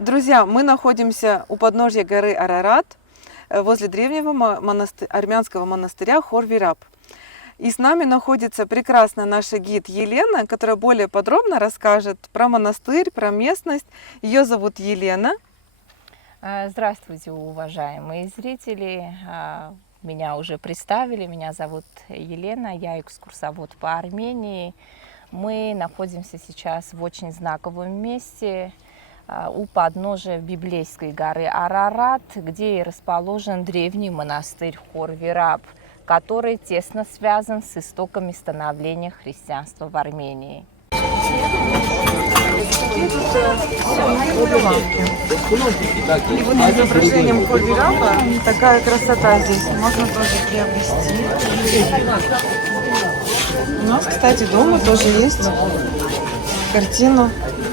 Друзья, мы находимся у подножья горы Арарат, возле древнего армянского монастыря Хор-Вираб. И с нами находится прекрасная наша гид Елена, которая более подробно расскажет про монастырь, про местность. Ее зовут Елена. Здравствуйте, уважаемые зрители. Меня уже представили. Меня зовут Елена, я экскурсовод по Армении. Мы находимся сейчас в очень знаковом месте у подножия библейской горы Арарат, где и расположен древний монастырь Хор-Вираб, который тесно связан с истоками становления христианства в Армении. И вот с изображением Хор-Вираба такая красота здесь. Можно тоже приобрести. У нас, кстати, дома тоже есть картина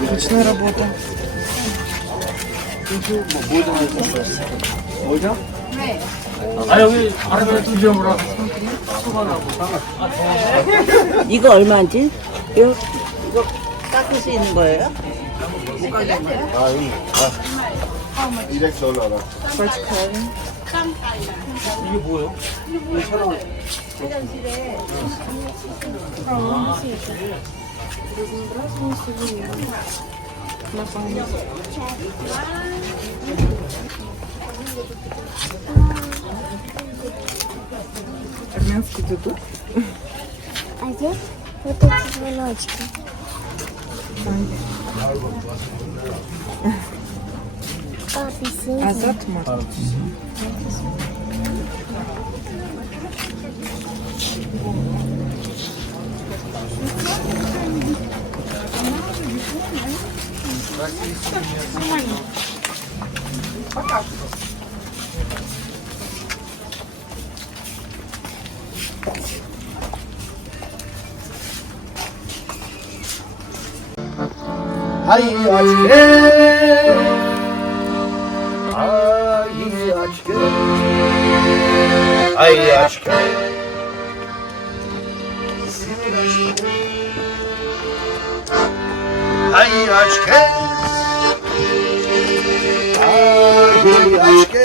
ручной работы. 이거 얼마인지? 이거 닦을 수 있는 거예요? $200. 이게 뭐예요? Армянский дудук. А здесь вот эти звоночки. Апельсин. Азат Март. Ay aşkı, ay aşkı, ay aşkı. Ay aşkı, ay aşkı.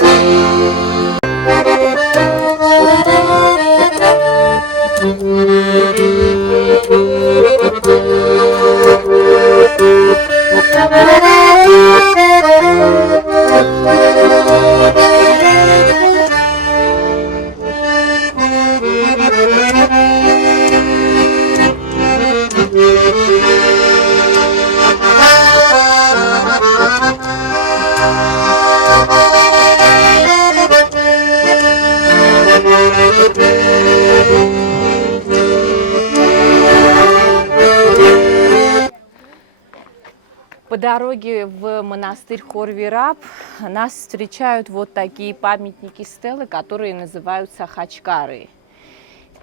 По дороге в монастырь Хор-Вираб нас встречают вот такие памятники-стелы, которые называются хачкары.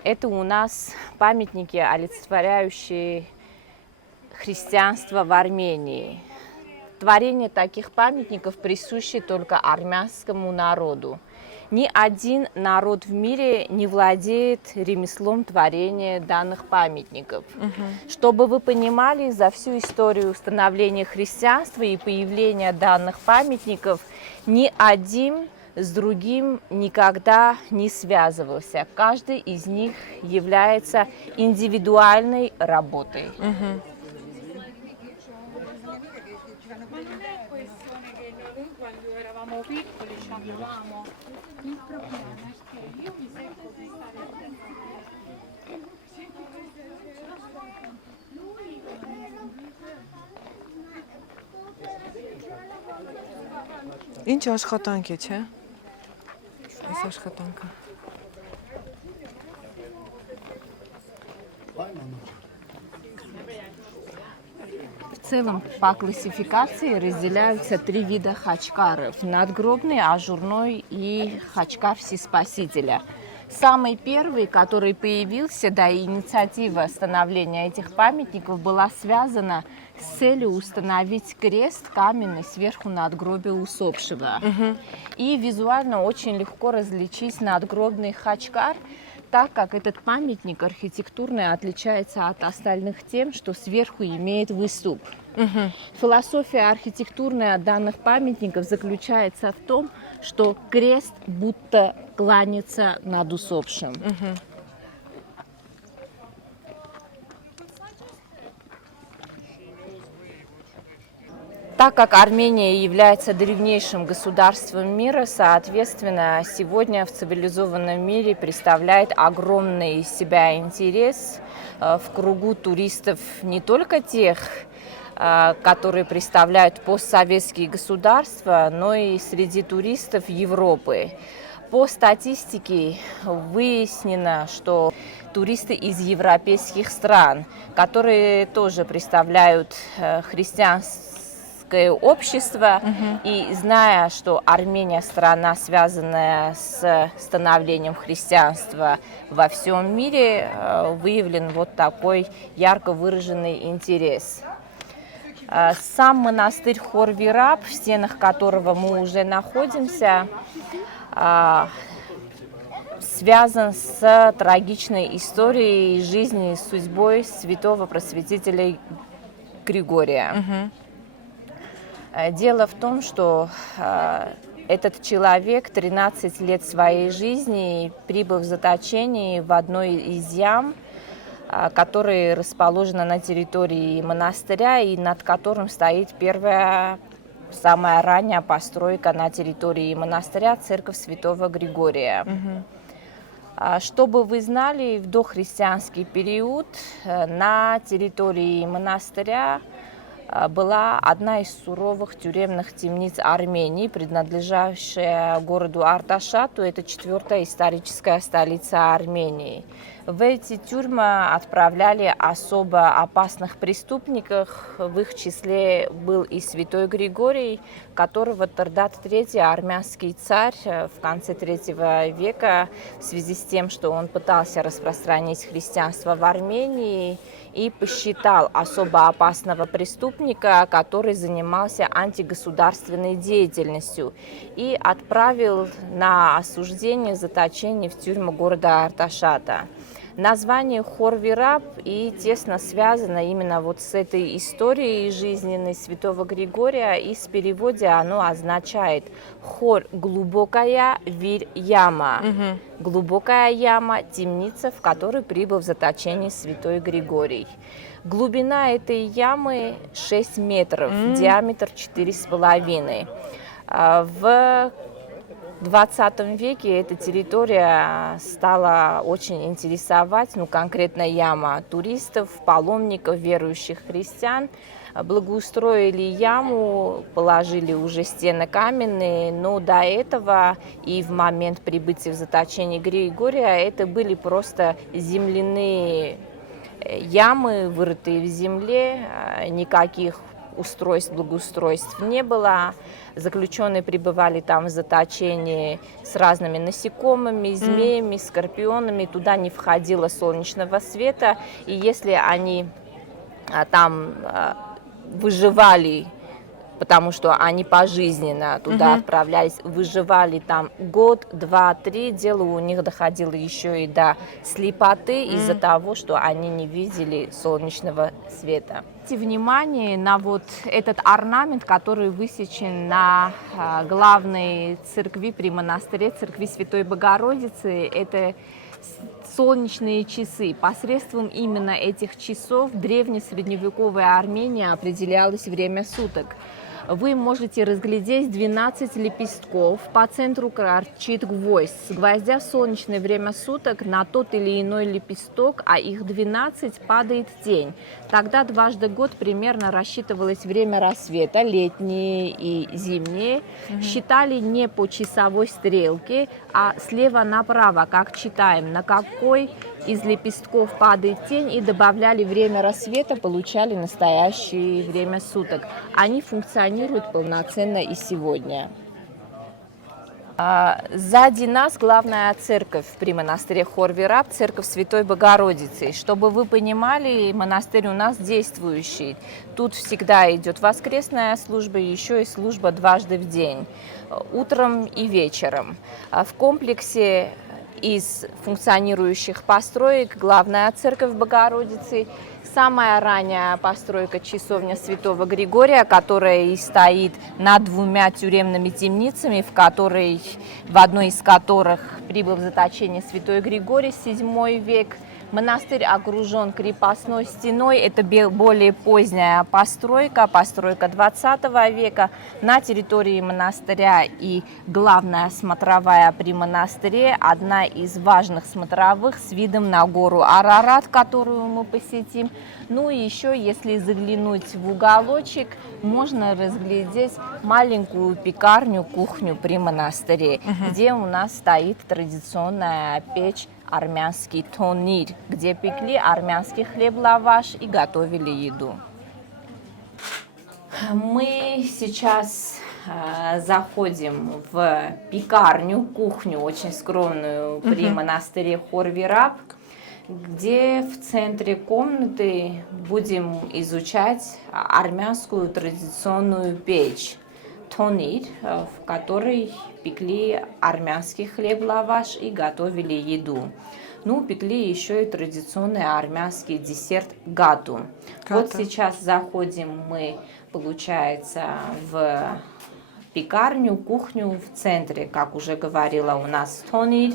Это у нас памятники, олицетворяющие христианство в Армении. Творение таких памятников присуще только армянскому народу. Ни один народ в мире не владеет ремеслом творения данных памятников. Чтобы вы понимали, за всю историю становления христианства и появления данных памятников ни один с другим никогда не связывался. Каждый из них является индивидуальной работой. Ինչ աշխատանք է, չէ՞։ Այս աշխատանքը։ В целом по классификации разделяются три вида хачкаров: надгробный, ажурной и хачкар Всеспасителя. Самый первый, который появился, да, и инициатива становления этих памятников была связана с целью установить крест каменный сверху надгробия усопшего. И визуально очень легко различить надгробный хачкар, так как этот памятник архитектурный отличается от остальных тем, что сверху имеет выступ. Философия архитектурная данных памятников заключается в том, что крест будто кланяется над усопшим. Так как Армения является древнейшим государством мира, соответственно, сегодня в цивилизованном мире представляет огромный себя интерес в кругу туристов не только тех, которые представляют постсоветские государства, но и среди туристов Европы. По статистике выяснено, что туристы из европейских стран, которые тоже представляют христианство, общество, и зная, что Армения страна, связанная с становлением христианства во всем мире, выявлен вот такой ярко выраженный интерес. Сам монастырь Хор-Вирап, в стенах которого мы уже находимся, связан с трагичной историей жизни и судьбой святого просветителя Григория. Дело в том, что этот человек 13 лет своей жизни прибыл в заточении в одной из ям, которая расположена на территории монастыря и над которым стоит первая, самая ранняя постройка на территории монастыря, церковь Святого Григория. Чтобы вы знали, в дохристианский период на территории монастыря была одна из суровых тюремных темниц Армении, принадлежавшая городу Арташату. Это 4-я историческая столица Армении. В эти тюрьмы отправляли особо опасных преступников. В их числе был и святой Григорий, которого Тардат III, армянский царь, в конце III века, в связи с тем, что он пытался распространить христианство в Армении, и посчитал особо опасного преступника, который занимался антигосударственной деятельностью, и отправил на осуждение, заточение в тюрьму города Арташата. Название Хор-Вирап и тесно связано именно вот с этой историей жизненной святого Григория, и в переводе оно означает «хор» – глубокая, «вир» – яма. Глубокая яма – темница, в которой прибыл в заточение святой Григорий. Глубина этой ямы 6 метров, диаметр 4,5. В 20 веке эта территория стала очень интересовать, конкретно яма туристов, паломников, верующих христиан. Благоустроили яму, положили уже стены каменные, но до этого и в момент прибытия в заточение Григория это были просто земляные ямы, вырытые в земле, никаких устройств, благоустройств не было. Заключенные пребывали там в заточении с разными насекомыми, змеями, скорпионами. Туда не входило солнечного света. И если они там выживали, потому что они пожизненно туда отправлялись, выживали там год, 2, 3, дело у них доходило еще и до слепоты из-за того, что они не видели солнечного света. Обратите внимание на вот этот орнамент, который высечен на главной церкви при монастыре, церкви Святой Богородицы. Это солнечные часы. Посредством именно этих часов в древнесредневековой Армении определялось время суток. Вы можете разглядеть 12 лепестков, по центру торчит гвоздь. С гвоздя в солнечное время суток на тот или иной лепесток, а их 12, падает тень. Тогда дважды в год примерно рассчитывалось время рассвета, летнее и зимнее. Считали не по часовой стрелке, а слева направо, как читаем, на какой из лепестков падает тень, и добавляли время рассвета, получали настоящее время суток. Они функционируют полноценно и сегодня. Сзади нас главная церковь при монастыре Хор-Вирап, церковь Святой Богородицы. Чтобы вы понимали, монастырь у нас действующий. Тут всегда идет воскресная служба, еще и служба дважды в день, утром и вечером. В комплексе из функционирующих построек главная церковь Богородицы, самая ранняя постройка часовня Святого Григория, которая и стоит над 2 тюремными темницами, в одной из которых прибыл в заточение Святой Григорий, 7 век. Монастырь окружен крепостной стеной. Это более поздняя постройка 20 века. На территории монастыря и главная смотровая при монастыре, одна из важных смотровых с видом на гору Арарат, которую мы посетим. Ну и еще, если заглянуть в уголочек, можно разглядеть маленькую пекарню, кухню при монастыре, где у нас стоит традиционная печь армянский тонир, где пекли армянский хлеб-лаваш и готовили еду. Мы сейчас заходим в пекарню, кухню очень скромную при монастыре Хор-Вирап, где в центре комнаты будем изучать армянскую традиционную печь тонир, в которой пекли армянский хлеб-лаваш и готовили еду. Ну, пекли еще и традиционный армянский десерт гату. Вот сейчас заходим мы, получается, в пекарню, кухню в центре, как уже говорила, у нас тонир.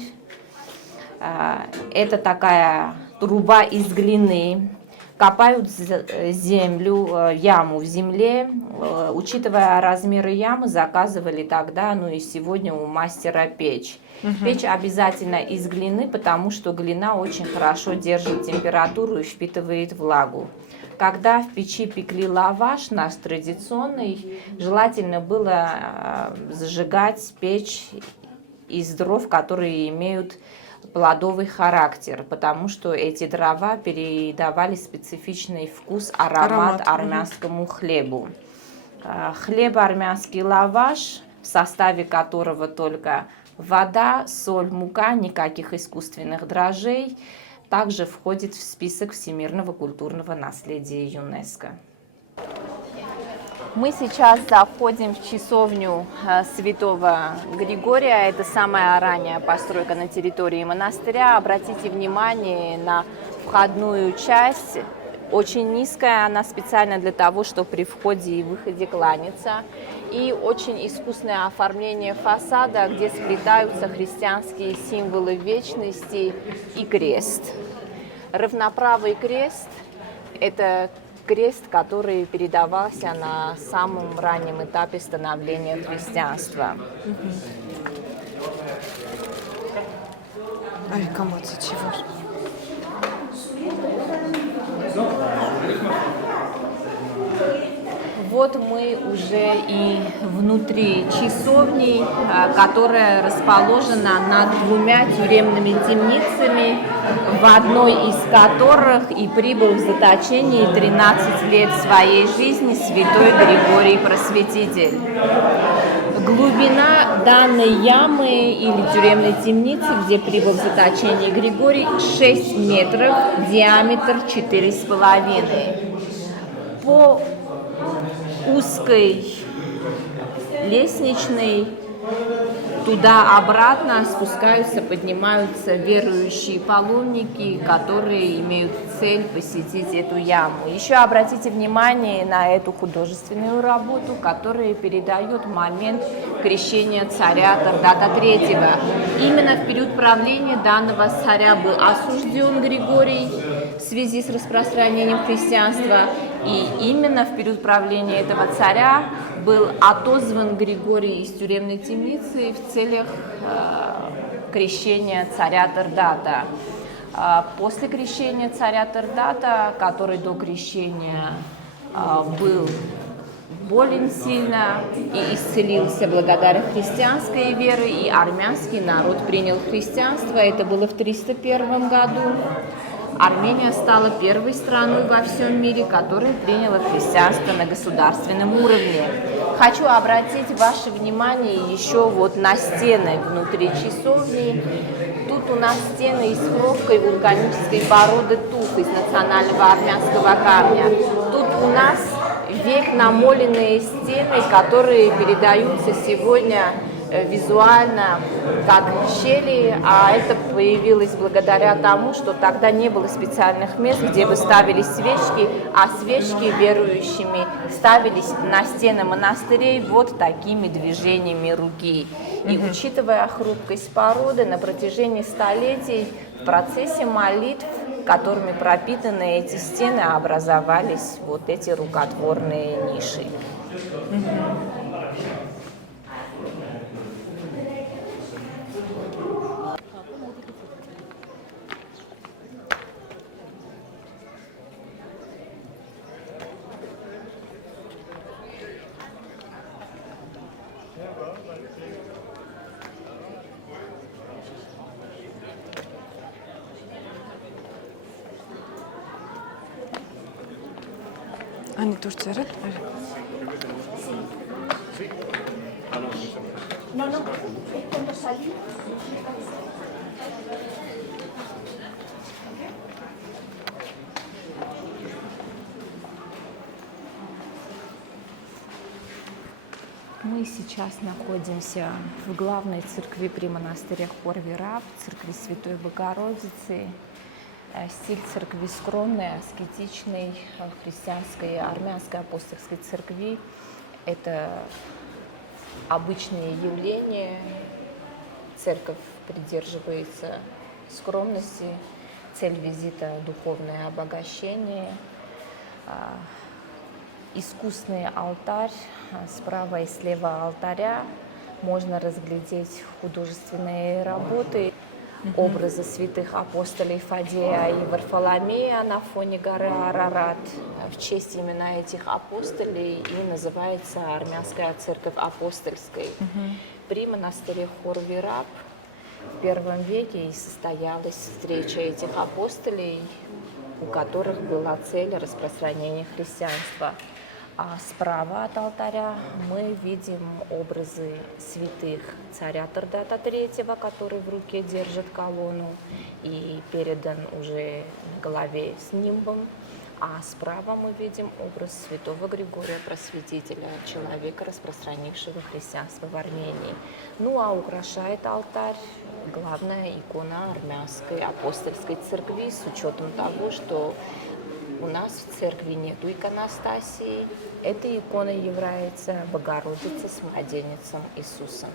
Это такая труба из глины. Копают землю, яму в земле. Учитывая размеры ямы, заказывали тогда, ну и сегодня у мастера печь. Печь обязательно из глины, потому что глина очень хорошо держит температуру и впитывает влагу. Когда в печи пекли лаваш, наш традиционный, желательно было зажигать печь из дров, которые имеют плодовый характер, потому что эти дрова передавали специфичный вкус, аромат армянскому хлебу. Хлеб армянский лаваш, в составе которого только вода, соль, мука, никаких искусственных дрожжей, также входит в список всемирного культурного наследия ЮНЕСКО. Мы сейчас заходим в часовню Святого Григория. Это самая ранняя постройка на территории монастыря. Обратите внимание на входную часть. Очень низкая, она специально для того, чтобы при входе и выходе кланяться. И очень искусное оформление фасада, где сплетаются христианские символы вечности и крест. Равноправый крест – это крест, который передавался на самом раннем этапе становления христианства. Вот мы уже и внутри часовни, которая расположена над 2 тюремными темницами, в одной из которых и прибыл в заточении 13 лет своей жизни святой Григорий Просветитель. Глубина данной ямы или тюремной темницы, где прибыл в заточении Григорий, 6 метров, диаметр 4,5. По узкой лестничной туда-обратно спускаются, поднимаются верующие паломники, которые имеют цель посетить эту яму. Еще обратите внимание на эту художественную работу, которая передает момент крещения царя Тардата III. Именно в период правления данного царя был осужден Григорий в связи с распространением христианства, и именно в период правления этого царя был отозван Григорий из тюремной темницы в целях крещения царя Тардата. После крещения царя Тардата, который до крещения был болен сильно и исцелился благодаря христианской вере, и армянский народ принял христианство, это было в 301 году. Армения стала первой страной во всем мире, которая приняла христианство на государственном уровне. Хочу обратить ваше внимание еще вот на стены внутри часовни. Тут у нас стены из хрупкой вулканической породы туф из национального армянского камня. Тут у нас век намоленные стены, которые передаются сегодня визуально как щели, а это появилось благодаря тому, что тогда не было специальных мест, где бы ставились свечки, а свечки верующими ставились на стены монастырей вот такими движениями руки. И учитывая хрупкость породы, на протяжении столетий в процессе молитв, которыми пропитаны эти стены, образовались вот эти рукотворные ниши. Они тоже царят? Мы сейчас находимся в главной церкви при монастыре Хор-Вирап, церкви Святой Богородицы. Стиль церкви скромный, аскетичный, христианской, армянской апостольской церкви. Это обычные явления. Церковь придерживается скромности. Цель визита – духовное обогащение. Искусный алтарь. Справа и слева алтаря можно разглядеть художественные работы. Образы святых апостолей Фадея и Варфоломея на фоне горы Арарат. В честь именно этих апостолей и называется Армянская церковь апостольской. При монастыре Хор-Вирап в первом веке и состоялась встреча этих апостолей, у которых была цель распространения христианства. А справа от алтаря мы видим образы святых царя Тардата III, который в руке держит колонну и передан уже на голове с нимбом. А справа мы видим образ святого Григория Просветителя, человека, распространившего христианство в Армении. Ну а украшает алтарь главная икона армянской апостольской церкви, с учетом того, что у нас в церкви нету иконостасии. Этой иконой является Богородица с младенецем Иисусом.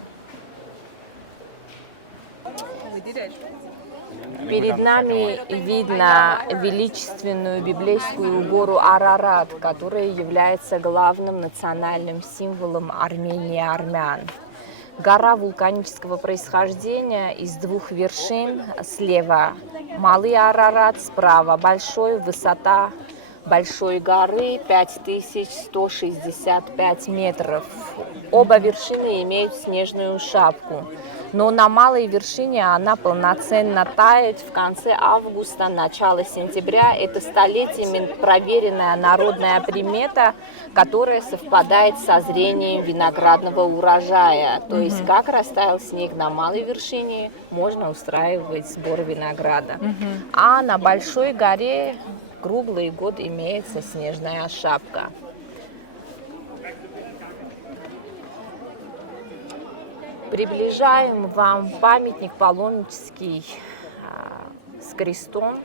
Перед нами видно величественную библейскую гору Арарат, которая является главным национальным символом Армении и армян. Гора вулканического происхождения из двух вершин. Слева Малый Арарат, справа большой, высота большой горы 5165 метров. Оба вершины имеют снежную шапку. Но на малой вершине она полноценно тает в конце августа, начало сентября. Это столетиями проверенная народная примета, которая совпадает со зрением виноградного урожая. То есть, как растаял снег на малой вершине, можно устраивать сбор винограда. А на большой горе круглый год имеется снежная шапка. Приближаем вам памятник паломнический с крестом.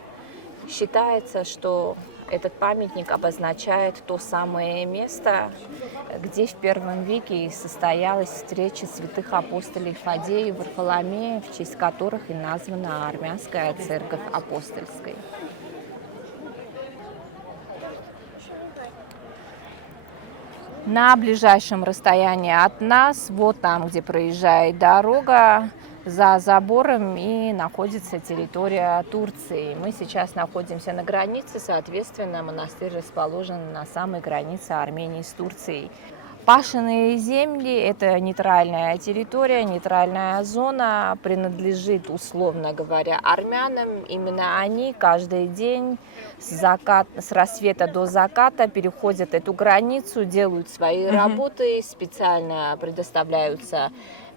Считается, что этот памятник обозначает то самое место, где в первом веке состоялась встреча святых апостолей Фадея и Варфоломея, в честь которых и названа Армянская церковь апостольской. На ближайшем расстоянии от нас, вот там, где проезжает дорога, за забором и находится территория Турции. Мы сейчас находимся на границе, соответственно, монастырь расположен на самой границе Армении с Турцией. Пашенные земли – это нейтральная территория, нейтральная зона, принадлежит, условно говоря, армянам. Именно они каждый день с рассвета до заката переходят эту границу, делают свои работы, специально предоставляются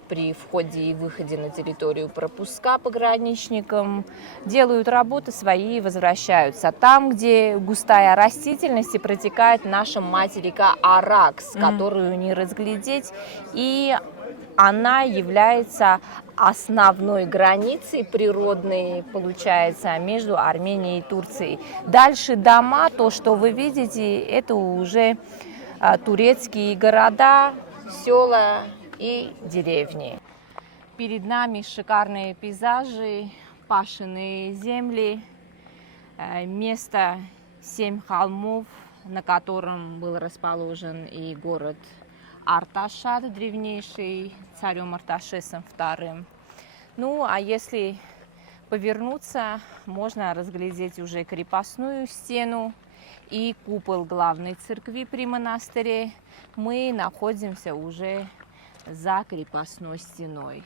при входе и выходе на территорию пропуска пограничникам, делают работы свои и возвращаются. Там, где густая растительность и протекает наша мать река Аракс, которую не разглядеть, и она является основной границей природной, получается, между Арменией и Турцией. Дальше дома, то, что вы видите, это уже турецкие города, села и деревни. Перед нами шикарные пейзажи, пашенные земли, место 7 холмов, на котором был расположен и город Арташат, древнейший, царем Арташесом II. Ну, а если повернуться, можно разглядеть уже крепостную стену и купол главной церкви при монастыре. Мы находимся уже за крепостной стеной.